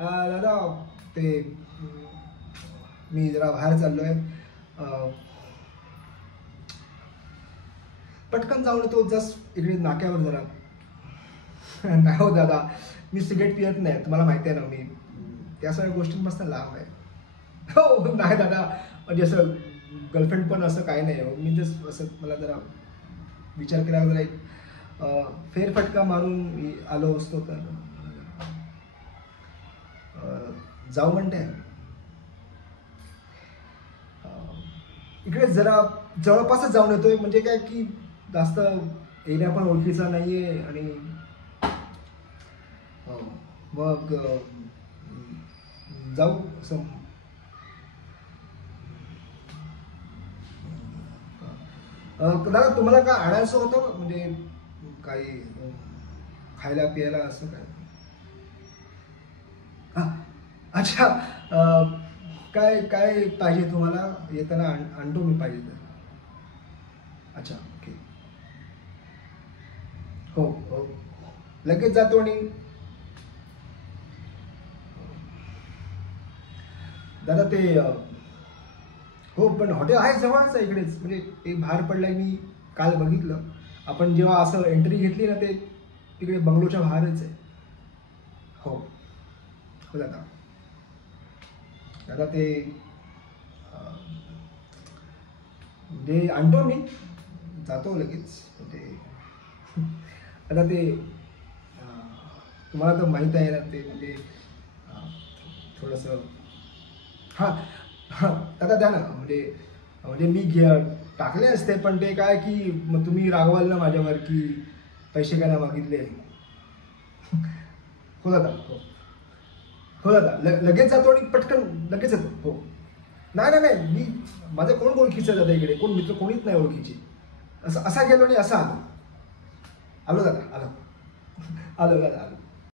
दादा ते मी जरा बाहेर चाललो आहे, पटकन जाऊन येतो जस्ट इकडे नाक्यावर जरा. नाही हो दादा, मी सिगरेट पियत नाही, तुम्हाला माहिती आहे ना, मी त्या सगळ्या गोष्टींपासून लांब आहे. हो नाही दादा, म्हणजे असं गर्लफ्रेंड पण असं काही नाही हो, मी जस्ट असं मला जरा विचार केला, जरा एक फेरफटका मारून मी आलो असतो तर जाऊ म्हणते. इकडे जरा जवळपासच जाऊन येतोय, म्हणजे काय की जास्त एरिया पण ओळखीचा नाही आहे आणि मग जाऊ असं. दादा तुम्हाला काय आणायचं होतं, म्हणजे काही खायला पियाला असं काय? अच्छा, काय काय पाहिजे तुम्हाला? येताना आणतो मी पाहिजे तर. अच्छा ओके. हो हो, लगेच जातो. आणि दादा ते हो, पण हॉटेल आहे जवळच आहे इकडेच, म्हणजे एक बाहेर पडलाय, मी काल बघितलं. आपण जेव्हा असं एंट्री घेतली ना, ते तिकडे बंगलोच्या बाहेरच आहे. हो हो दादा. दादा ते म्हणजे आणतो मी, जातो लगेच. ते आता ते तुम्हाला तर माहीत आहे ना, ते म्हणजे थोडंसं. हां हां दादा द्या ना, म्हणजे म्हणजे मी टाकले असते, पण ते काय की मग तुम्ही रागवाल ना माझ्यावर की पैसे काय नाही मागितले. हो दादा. हो हो दादा, लगेच जातो आणि पटकन लगेच येतो. हो नाही नाही नाही, मी माझं कोण ओळखीचं दादा, इकडे कोण मित्र कोणीच नाही ओळखीचे. असं असा गेलो आणि असा आलो. आलो दादा, आलो. आलो दादा, आलो.